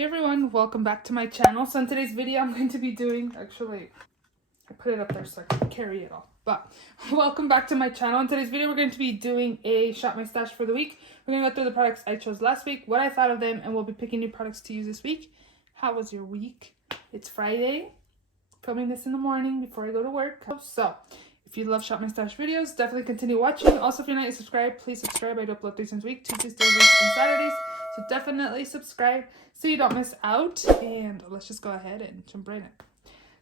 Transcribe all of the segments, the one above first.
Hey everyone, welcome back to my channel. So in today's video I'm going to be doing, actually I put it up there so I can carry it all, but welcome back to my channel. In today's video we're going to be doing a shop my stash for the week. We're going to go through the products I chose last week, what I thought of them, and we'll be picking new products to use this week. How was your week? It's Friday, filming this in the morning before I go to work. So if you love shop my stash videos, definitely continue watching. Also, if you're not yet subscribed, please subscribe. I do upload 3 times a week, Tuesdays, Thursdays, and Saturdays. So definitely subscribe so you don't miss out. And let's just go ahead and jump right in.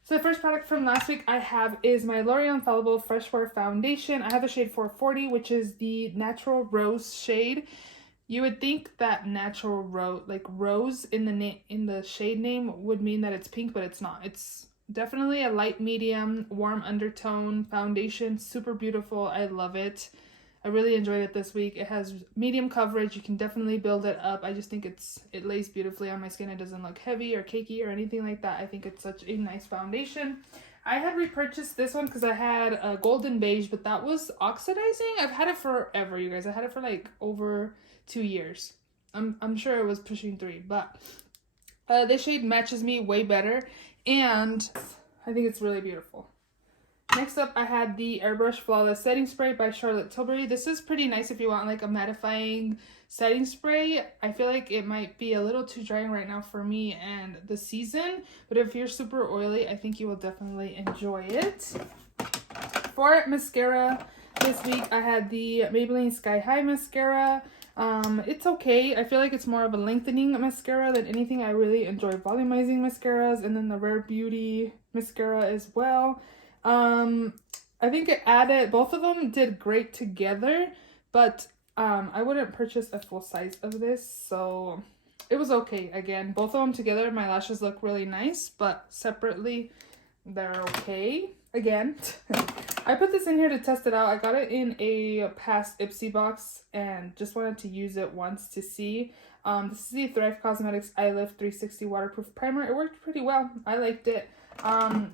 So the first product from last week I have is my L'Oreal Infallible Fresh Wear Foundation. I have the shade 440, which is the natural rose shade. You would think that natural rose, like rose in the shade name, would mean that it's pink, but it's not. It's definitely a light medium, warm undertone foundation. Super beautiful. I love it. I really enjoyed it this week. It has medium coverage. You can definitely build it up. I just think it lays beautifully on my skin. It doesn't look heavy or cakey or anything like that. I think it's such a nice foundation. I had repurchased this one because I had a golden beige, but that was oxidizing. I've had it forever, you guys. I had it for like over 2 years. I'm sure it was pushing 3, but this shade matches me way better, and I think it's really beautiful. Next up, I had the Airbrush Flawless Setting Spray by Charlotte Tilbury. This is pretty nice if you want like a mattifying setting spray. I feel like it might be a little too drying right now for me and the season, but if you're super oily, I think you will definitely enjoy it. For mascara this week, I had the Maybelline Sky High Mascara. It's okay. I feel like it's more of a lengthening mascara than anything. I really enjoy volumizing mascaras, and then the Rare Beauty mascara as well. I think it added, both of them did great together, but I wouldn't purchase a full size of this, so it was okay. Again, both of them together, my lashes look really nice, but separately they're okay. Again, I put this in here to test it out. I got it in a past Ipsy box and just wanted to use it once to see. This is the Thrive Cosmetics I Lift 360 Waterproof Primer. It worked pretty well. I liked it.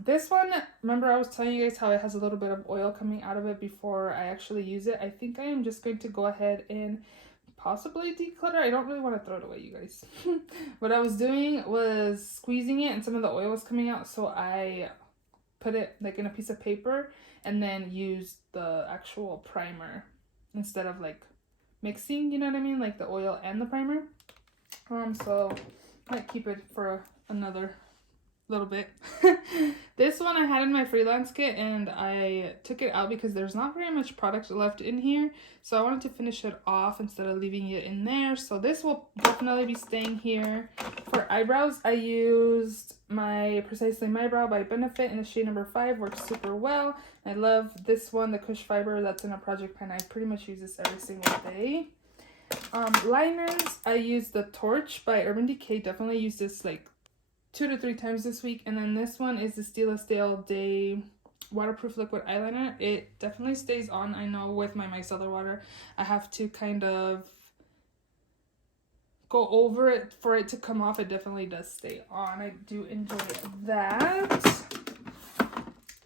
This one, remember I was telling you guys how it has a little bit of oil coming out of it before I actually use it. I think I am just going to go ahead and possibly declutter. I don't really want to throw it away, you guys. What I was doing was squeezing it and some of the oil was coming out, so I put it like in a piece of paper and then used the actual primer instead of like mixing, you know what I mean, like the oil and the primer. So I might keep it for another little bit. This one I had in my freelance kit and I took it out because there's not very much product left in here, so I wanted to finish it off instead of leaving it in there. So this will definitely be staying here. For eyebrows, I used my Precisely My Brow by Benefit in the shade number 5. Works super well. I love this one, the Kush Fiber, that's in a project pen. I pretty much use this every single day. Liners, I used the Torch by Urban Decay. Definitely use this like 2 to 3 times this week. And then this one is the Stila Stale Day Waterproof Liquid Eyeliner. It definitely stays on. I know with my micellar water, I have to kind of go over it for it to come off. It definitely does stay on. I do enjoy that.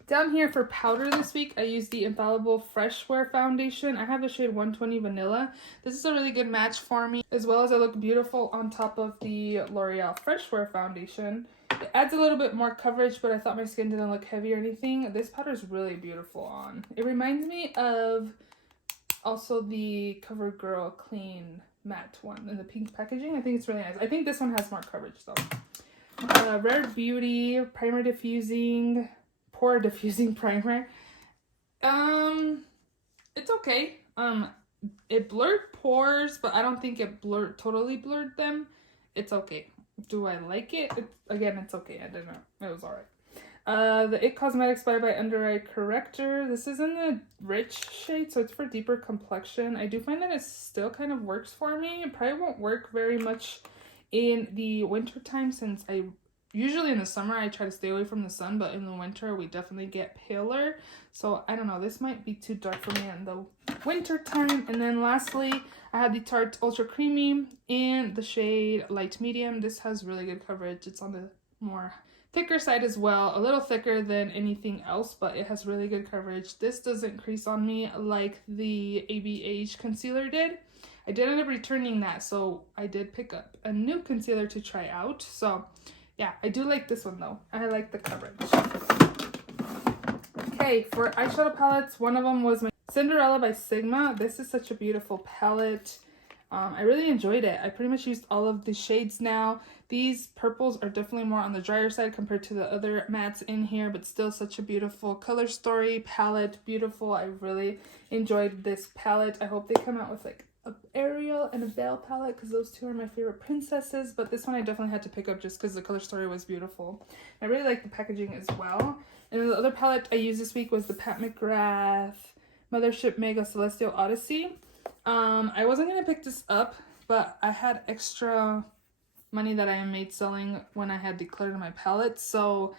Down here for powder this week, I used the Infallible Fresh Wear Foundation. I have the shade 120 Vanilla. This is a really good match for me, as well as I look beautiful on top of the L'Oreal Fresh Wear Foundation. It adds a little bit more coverage, but I thought my skin didn't look heavy or anything. This powder is really beautiful on. It reminds me of also the CoverGirl Clean Matte one in the pink packaging. I think it's really nice. I think this one has more coverage though. Rare Beauty Primer Diffusing Pore Diffusing Primer. It's okay. It blurred pores, but I don't think it totally blurred them. It's okay. Do I like it? Again, it's okay. I don't know. It was alright. The It Cosmetics by Under Eye Corrector. This is in the rich shade, so it's for deeper complexion. I do find that it still kind of works for me. It probably won't work very much in the winter time, since usually in the summer I try to stay away from the sun, but in the winter we definitely get paler. So I don't know, this might be too dark for me in the winter time. And then lastly, I had the Tarte Ultra Creamy in the shade Light Medium. This has really good coverage. It's on the more thicker side as well, a little thicker than anything else, but it has really good coverage. This doesn't crease on me like the ABH concealer did. I did end up returning that, so I did pick up a new concealer to try out. So yeah, I do like this one though. I like the coverage. Okay, for eyeshadow palettes, one of them was my Cinderella by Sigma. This is such a beautiful palette. I really enjoyed it. I pretty much used all of the shades now. These purples are definitely more on the drier side compared to the other mattes in here, but still such a beautiful color story palette. Beautiful. I really enjoyed this palette. I hope they come out with like a Ariel and a Belle palette, because those two are my favorite princesses, but this one I definitely had to pick up just because the color story was beautiful. I really like the packaging as well. And the other palette I used this week was the Pat McGrath Mothership Mega Celestial Odyssey. I wasn't going to pick this up, but I had extra money that I made selling when I had decluttered my palette, so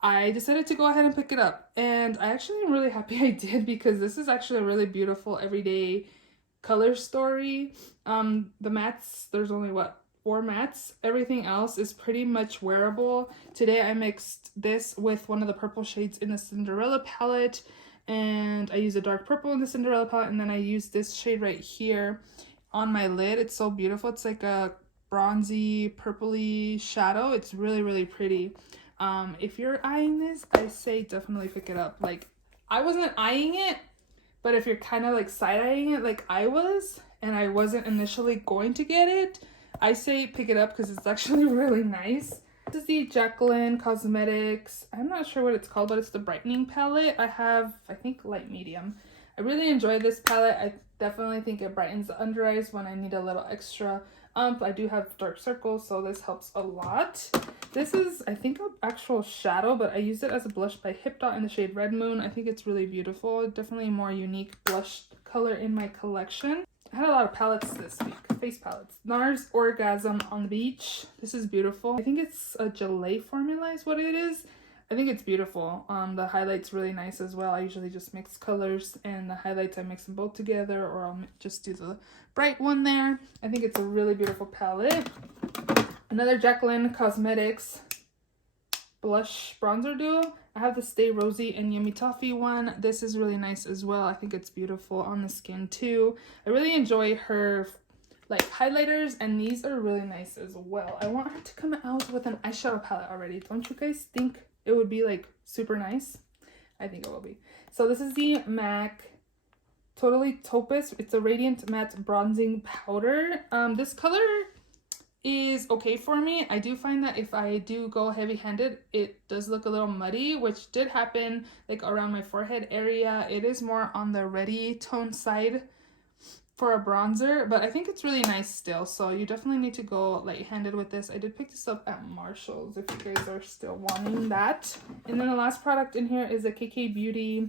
I decided to go ahead and pick it up. And I actually am really happy I did, because this is actually a really beautiful everyday color story. The mattes, there's only what, 4 mattes. Everything else is pretty much wearable. Today I mixed this with one of the purple shades in the Cinderella palette, and I use a dark purple in the Cinderella palette, and then I use this shade right here on my lid. It's so beautiful. It's like a bronzy purpley shadow. It's really, really pretty. If you're eyeing this, I say definitely pick it up. Like, I wasn't eyeing it, but if you're kind of like side-eyeing it like I was, and I wasn't initially going to get it, I say pick it up because it's actually really nice. This is the Jacqueline Cosmetics, I'm not sure what it's called, but it's the brightening palette. I have, I think, light medium. I really enjoy this palette. I definitely think it brightens the under eyes when I need a little extra ump. I do have dark circles, so this helps a lot. This is, I think, an actual shadow, but I used it as a blush by Hip Dot in the shade Red Moon. I think it's really beautiful. Definitely a more unique blush color in my collection. I had a lot of palettes this week, face palettes. NARS Orgasm on the Beach. This is beautiful. I think it's a gelée formula is what it is. I think it's beautiful. The highlight's really nice as well. I usually just mix colors, and the highlights I mix them both together, or I'll just do the bright one there. I think it's a really beautiful palette. Another Jacqueline Cosmetics blush bronzer duo. I have the Stay Rosy and Yummy Toffee one. This is really nice as well. I think it's beautiful on the skin too. I really enjoy her like highlighters, and these are really nice as well. I want her to come out with an eyeshadow palette already. Don't you guys think it would be like super nice? I think it will be. So this is the MAC Totally Topaz. It's a Radiant Matte Bronzing Powder. This color is okay for me. I do find that if I do go heavy-handed, it does look a little muddy, which did happen like around my forehead area. It is more on the reddy tone side for a bronzer, but I think it's really nice still, so you definitely need to go light-handed with this. I did pick this up at Marshall's if you guys are still wanting that. And then the last product in here is a KK Beauty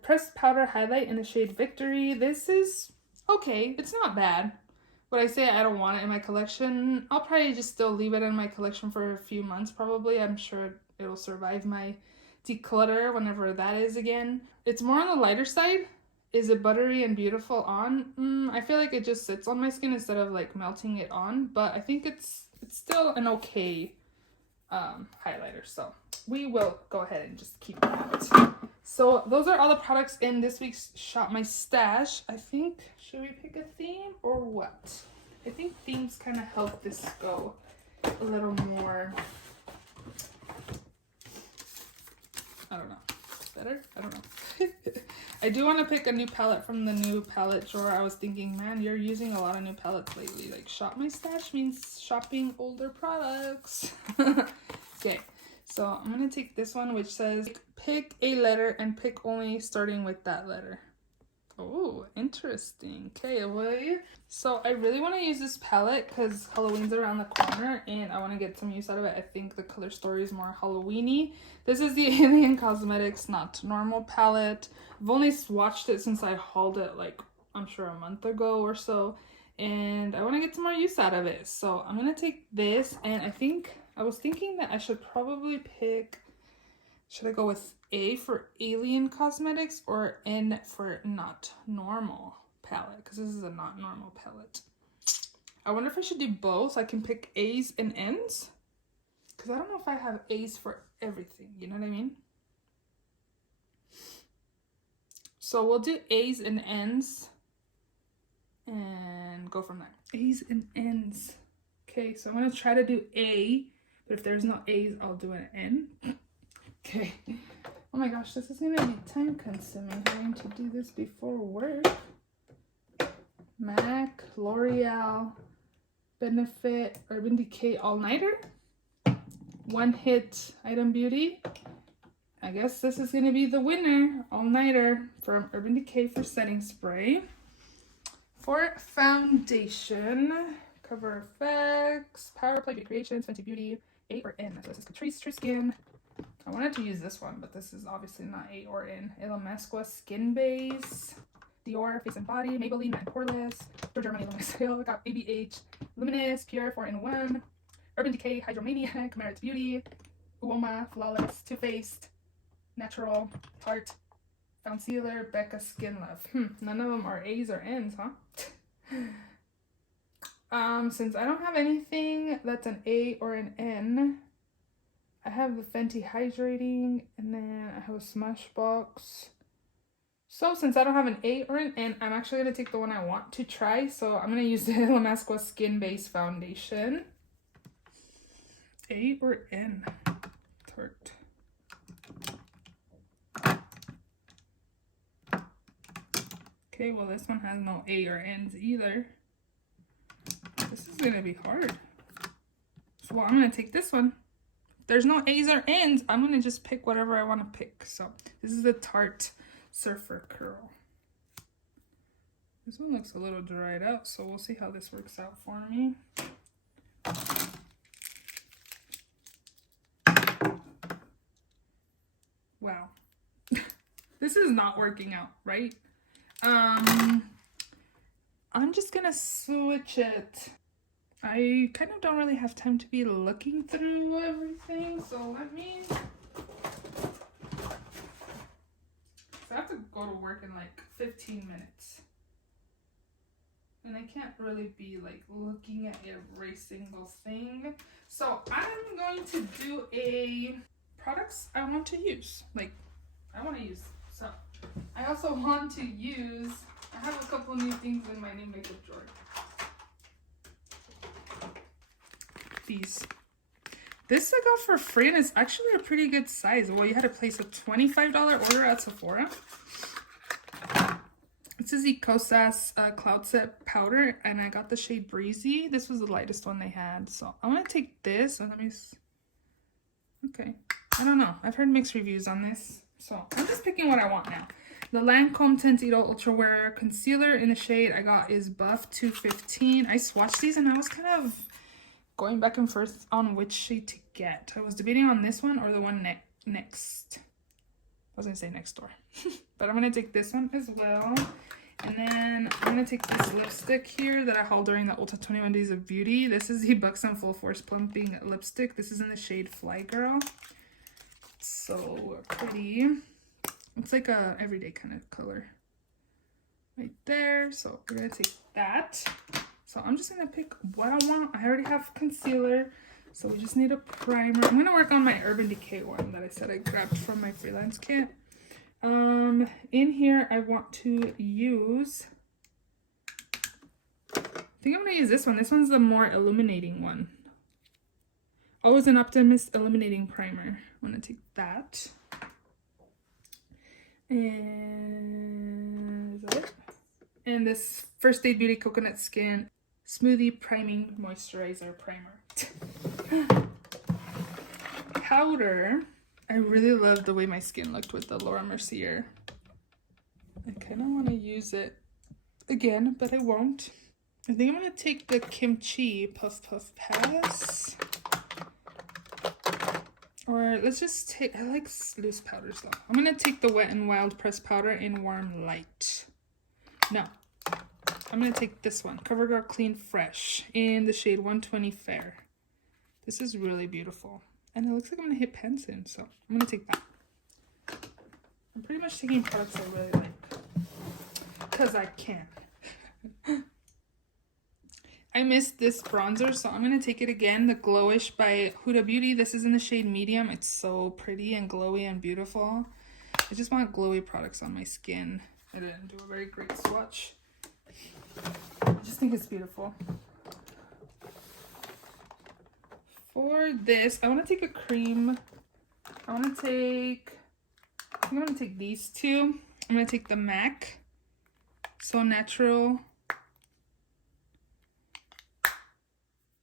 pressed powder highlight in the shade Victory. This is okay. It's not bad. Would I say I don't want it in my collection? I'll probably just still leave it in my collection for a few months probably. I'm sure it'll survive my declutter whenever that is again. It's more on the lighter side. Is it buttery and beautiful on? I feel like it just sits on my skin instead of like melting it on, but I think it's still an okay highlighter, so we will go ahead and just keep that. So those are all the products in this week's Shop My Stash. I think, should we pick a theme or what? I think themes kind of help this go a little more, I don't know, better? I don't know. I do want to pick a new palette from the new palette drawer. I was thinking, man, you're using a lot of new palettes lately. Like, Shop My Stash means shopping older products. Okay, so I'm going to take this one, which says, pick a letter and pick only starting with that letter. Oh, interesting. Okay, well, so I really want to use this palette because Halloween's around the corner and I want to get some use out of it. I think the color story is more Halloween-y. This is the Alien Cosmetics Not Normal palette. I've only swatched it since I hauled it like, I'm sure a month ago or so. And I want to get some more use out of it. So I'm going to take this, and I was thinking that I should probably pick, should I go with A for Alien Cosmetics or N for Not Normal palette? Because this is a Not Normal palette. I wonder if I should do both. I can pick A's and N's. Because I don't know if I have A's for everything. You know what I mean? So we'll do A's and N's. and go from there. A's and N's. Okay, so I'm gonna try to do A, but if there's no A's, I'll do an N. Okay. Oh my gosh, this is gonna be time consuming having to do this before work. MAC, L'Oreal, Benefit, Urban Decay All-Nighter. One Hit Item Beauty. I guess this is gonna be the winner. All-Nighter from Urban Decay for setting spray. For foundation, Cover FX, Power Play Beauty Creations, Fenty Beauty, A or N. So this is Catrice True Skin. I wanted to use this one, but this is obviously not A or N. Ilamasqua Skin Base, Dior Face and Body, Maybelline Matte and Poreless, Giorgio Armani Luminous Veil, got eBates Luminous Pure 4-in-1, Urban Decay Hydromaniac, Merit Beauty, Uoma Flawless, Too Faced, Natural, Tarte, Found Sealer, Becca Skin Love. None of them are A's or N's, huh? Since I don't have anything that's an A or an N, I have the Fenty Hydrating, and then I have a Smashbox. So since I don't have an A or an N, I'm actually going to take the one I want to try. So I'm going to use the Ilamasqua Skin Base Foundation. A or N? Tarte. Okay, well this one has no A or N's either. This is gonna be hard. So well, I'm gonna take this one. If there's no A's or N's, I'm gonna just pick whatever I want to pick. So this is the Tarte Surfer Curl. This one looks a little dried out, so we'll see how this works out for me. Wow. This is not working out, right? I'm just gonna switch it. I kind of don't really have time to be looking through everything, so let me... So I have to go to work in like 15 minutes. And I can't really be like looking at every single thing. So I'm going to do a products I want to use. Like, I want to use. So I also want to use, I have a couple new things in my new makeup drawer. These. This I got for free, and it's actually a pretty good size. Well, you had to place a $25 order at Sephora. This is the Kosas Cloud Set Powder, and I got the shade Breezy. This was the lightest one they had. So I'm going to take this, and let me... Okay. I don't know. I've heard mixed reviews on this. So I'm just picking what I want now. The Lancome Tensito Ultra Wear Concealer in the shade I got is Buff 215. I swatched these, and I was kind of going back and forth on which shade to get. I was debating on this one or the one next. I was gonna say next door. But I'm gonna take this one as well. And then I'm gonna take this lipstick here that I hauled during the Ulta 21 Days of Beauty. This is the Buxom Full Force Plumping Lipstick. This is in the shade Fly Girl. So pretty. It's like a everyday kind of color. Right there. So we're gonna take that. So I'm just going to pick what I want. I already have concealer, so we just need a primer. I'm going to work on my Urban Decay one that I said I grabbed from my freelance kit. In here, I want to use... I think I'm going to use this one. This one's the more illuminating one. Always an Optimist Illuminating Primer. I'm going to take that. And... is that it? And this First Aid Beauty Coconut Skin Smoothie Priming Moisturizer Primer. Powder. I really love the way my skin looked with the Laura Mercier. I kind of want to use it again, but I won't. I think I'm going to take the Kimchi Puff Puff Pass. Or let's just take, I like loose powders though. I'm going to take the Wet n Wild Pressed Powder in Warm Light. No. I'm going to take this one, CoverGirl Clean Fresh, in the shade 120 Fair. This is really beautiful. And it looks like I'm going to hit pen soon, so I'm going to take that. I'm pretty much taking products I really like. Because I can. I missed this bronzer, so I'm going to take it again, the Glowish by Huda Beauty. This is in the shade Medium. It's so pretty and glowy and beautiful. I just want glowy products on my skin. I didn't do a very great swatch. just think it's beautiful. For this, I want to take a cream. I think I'm going to take these two. I'm going to take the MAC So Natural.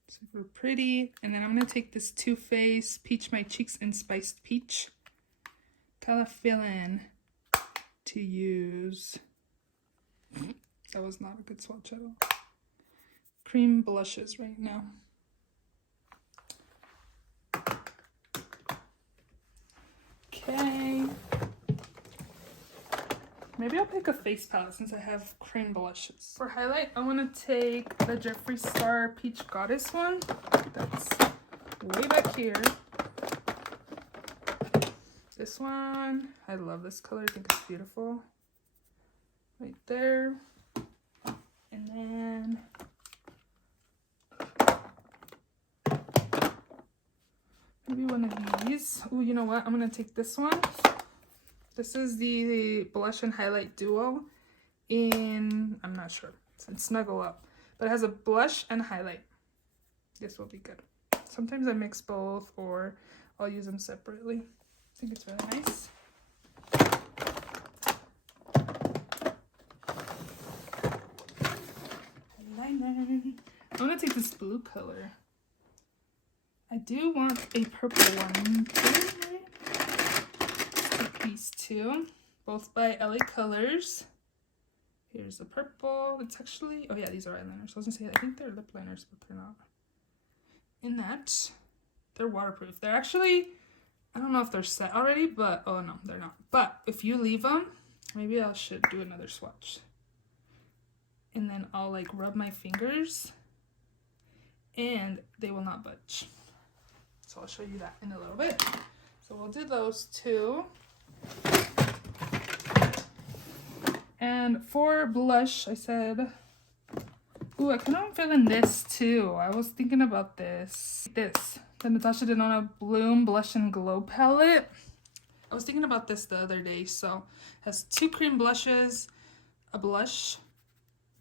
Super pretty. And then I'm going to take this Too Faced Peach My Cheeks and Spiced Peach color fill-in to use. That was not a good swatch at all. Cream blushes right now. Okay. Maybe I'll pick a face palette since I have cream blushes. For highlight, I want to take the Jeffree Star Peach Goddess one. That's way back here. This one, I love this color. I think it's beautiful. Right there. And then maybe one of these. Oh, you know what? I'm going to take this one. This is the blush and highlight duo in, I'm not sure, it's in Snuggle Up. But it has a blush and highlight. This will be good. Sometimes I mix both or I'll use them separately. I think it's really nice. Eyeliner. I'm going to take this blue color. I do want a purple one too, right? These two, both by LA Colors. Here's the purple. It's actually, oh yeah, these are eyeliners. I was gonna say, I think they're lip liners, but they're not. In that, they're waterproof. They're actually, I don't know if they're set already, but, oh no, they're not. But if you leave them, maybe I should do another swatch. And then I'll like rub my fingers and they will not budge. So I'll show you that in a little bit. So we'll do those two. And for blush, I said, ooh, I kind of feel in this too. I was thinking about this. The Natasha Denona Bloom Blush and Glow palette. I was thinking about this the other day. So it has two cream blushes, a blush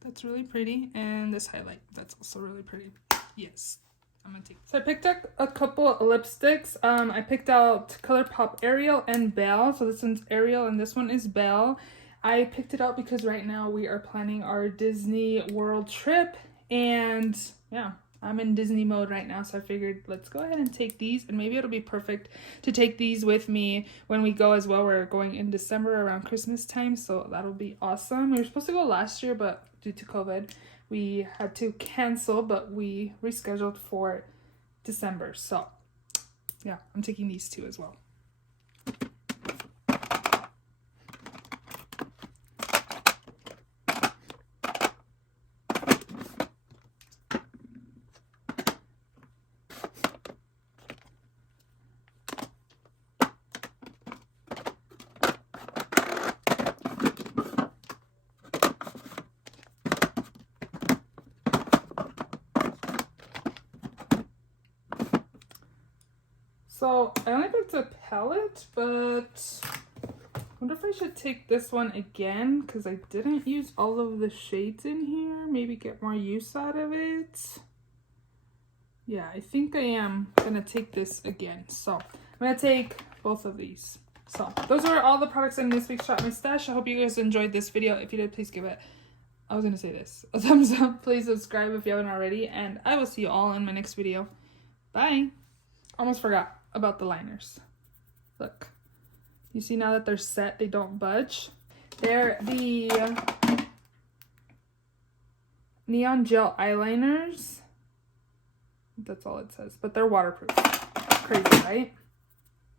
that's really pretty, and this highlight that's also really pretty. Yes. I'm gonna take. So I picked up a couple of lipsticks. I picked out ColourPop Ariel and Belle. So this one's Ariel and this one is Belle. I picked it up because right now we are planning our Disney World trip, and yeah, I'm in Disney mode right now, so I figured let's go ahead and take these, and maybe it'll be perfect to take these with me when we go as well. We're going in December around Christmas time, so that'll be awesome. We were supposed to go last year, but due to COVID, we had to cancel, but we rescheduled for December. So yeah, I'm taking these two as well. So I only picked a palette, but I wonder if I should take this one again because I didn't use all of the shades in here. Maybe get more use out of it. Yeah, I think I am gonna take this again. So I'm gonna take both of these. So those are all the products in this week's Shop My Stash. I hope you guys enjoyed this video. If you did, please give it, I was gonna say this, a thumbs up. Please subscribe if you haven't already, and I will see you all in my next video. Bye. Almost forgot about the liners. Look, you see now that they're set, they don't budge. They're the neon gel eyeliners. That's all it says, but they're waterproof. Crazy, right?